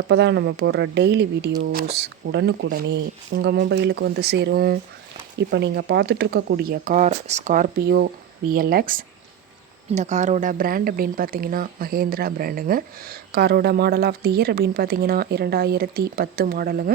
அப்போ தான் நம்ம போடுற டெய்லி வீடியோஸ் உடனுக்குடனே உங்கள் மொபைலுக்கு வந்து சேரும். இப்போ நீங்கள் பார்த்துட்ருக்கக்கூடிய கார் ஸ்கார்பியோ விஎல்எக்ஸ் இந்த காரோட பிராண்ட் அப்படின்னு பார்த்தீங்கன்னா மகேந்திரா பிராண்டுங்க காரோட மாடல் ஆஃப் தி இயர் அப்படின்னு பார்த்தீங்கன்னா இரண்டாயிரத்தி பத்து மாடலுங்க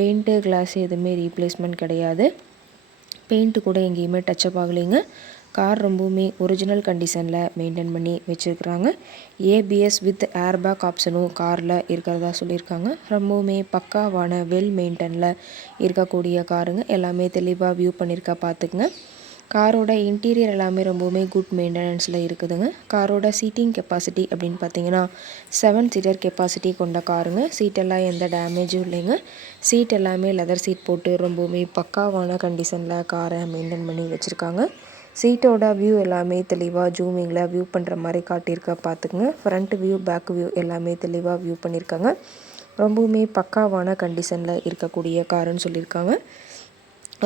பெயிண்ட்டு கிளாஸ் எதுவுமே ரீப்ளேஸ்மெண்ட் கிடையாது. பெயிண்ட்டு கூட எங்கேயுமே டச்சப் ஆகலைங்க. கார் ரொம்பவுமே ஒரிஜினல் கண்டிஷனில் மெயின்டைன் பண்ணி வச்சுருக்குறாங்க. ஏபிஎஸ் வித் ஏர்பேக் ஆப்ஷனும் காரில் இருக்கிறதா சொல்லியிருக்காங்க. ரொம்பவுமே பக்காவான வெல் மெயின்டனில் இருக்கக்கூடிய காருங்க. எல்லாமே தெளிவாக வியூ பண்ணியிருக்கா பார்த்துக்குங்க. காரோட இன்டீரியர் எல்லாமே ரொம்பவுமே குட் மெயின்டெனன்ஸில் இருக்குதுங்க. காரோட சீட்டிங் கெப்பாசிட்டி அப்படின்னு பார்த்தீங்கன்னா செவன் சீட்டர் கெப்பாசிட்டி கொண்ட காருங்க. சீட்டெல்லாம் எந்த டேமேஜும் இல்லைங்க. சீட் எல்லாமே லெதர் சீட் போட்டு ரொம்பவுமே பக்காவான கண்டிஷனில் காரை மெயின்டைன் பண்ணி வச்சுருக்காங்க. சீட்டோட வியூ எல்லாமே தெளிவாக ஜூமிங்கில் வியூ பண்ணுற மாதிரி காட்டியிருக்க பார்த்துக்குங்க. ஃப்ரண்ட் வியூ பேக் வியூ எல்லாமே தெளிவாக வியூ பண்ணியிருக்காங்க. ரொம்பவுமே பக்காவான கண்டிஷனில் இருக்கக்கூடிய காருன்னு சொல்லியிருக்காங்க.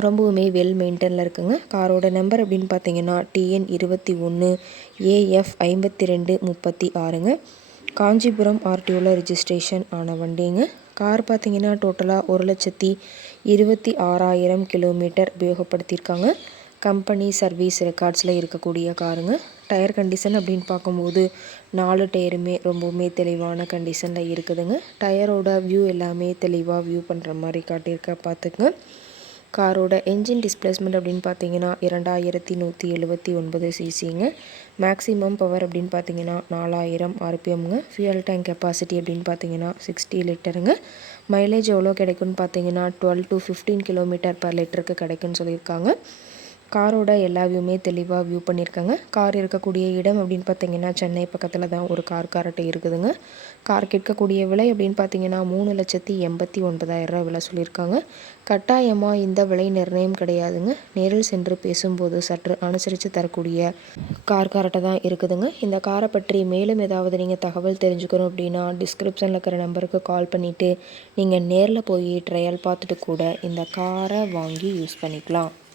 ரொம்பவுமே வெல் மெயின்டெனில் இருக்குங்க. காரோட நம்பர் அப்படின்னு பார்த்தீங்கன்னா டிஎன் இருபத்தி ஒன்று ஏஎஃப் ஐம்பத்தி ரெண்டு முப்பத்தி ஆறுங்க. காஞ்சிபுரம் ஆர்டிஓவில் ரிஜிஸ்ட்ரேஷன் ஆன வண்டிங்க. கார் பார்த்தீங்கன்னா டோட்டலாக ஒரு லட்சத்தி இருபத்தி ஆறாயிரம் கிலோமீட்டர் உபயோகப்படுத்தியிருக்காங்க. கம்பெனி சர்வீஸ் ரெக்கார்ட்ஸில் இருக்கக்கூடிய காருங்க. டயர் கண்டிஷன் அப்படின்னு பார்க்கும்போது நாலு டயருமே ரொம்பவுமே தெளிவான கண்டிஷனில் இருக்குதுங்க. டயரோட வியூ எல்லாமே தெளிவாக வியூ பண்ணுற மாதிரி காட்டியிருக்க பார்த்துக்குங்க. காரோட என்ஜின் டிஸ்பிளேஸ்மெண்ட் அப்படின்னு பார்த்தீங்கன்னா இரண்டாயிரத்தி நூற்றி எழுபத்தி ஒன்பது சிசிங்க மேக்ஸிமம் பவர் அப்படின்னு பார்த்தீங்கன்னா நாலாயிரம் ஆர்பிஎம்ங்க. ஃபியூயல் டேங்க் கெப்பாசிட்டி அப்படின்னு பார்த்தீங்கன்னா சிக்ஸ்டி லிட்டருங்க. மைலேஜ் எவ்வளோ கிடைக்குன்னு பார்த்தீங்கன்னா twelve to fifteen kilometre per லிட்டருக்கு கிடைக்குன்னு சொல்லியிருக்காங்க. காரோட எல்லா வியூமே தெளிவாக வியூ பண்ணியிருக்காங்க. கார் இருக்கக்கூடிய இடம் அப்படின்னு பார்த்தீங்கன்னா சென்னை பக்கத்தில் தான் ஒரு கார் காரட்டை இருக்குதுங்க. கார் கேட்கக்கூடிய விலை அப்படின்னு பார்த்தீங்கன்னா மூணு லட்சத்தி எண்பத்தி ஒன்பதாயிரரூவா விலை சொல்லியிருக்காங்க. கட்டாயமாக இந்த விலை நிர்ணயம் கிடையாதுங்க. நேரில் சென்று பேசும்போது சற்று அனுசரித்து தரக்கூடிய கார் காரட்டை தான் இருக்குதுங்க. இந்த காரை பற்றி மேலும் ஏதாவது நீங்கள் தகவல் தெரிஞ்சுக்கணும் அப்படின்னா டிஸ்கிரிப்ஷனில் இருக்கிற நம்பருக்கு கால் பண்ணிவிட்டு நீங்கள் நேரில் போய் ட்ரையல் பார்த்துட்டு கூட இந்த காரை வாங்கி யூஸ் பண்ணிக்கலாம்.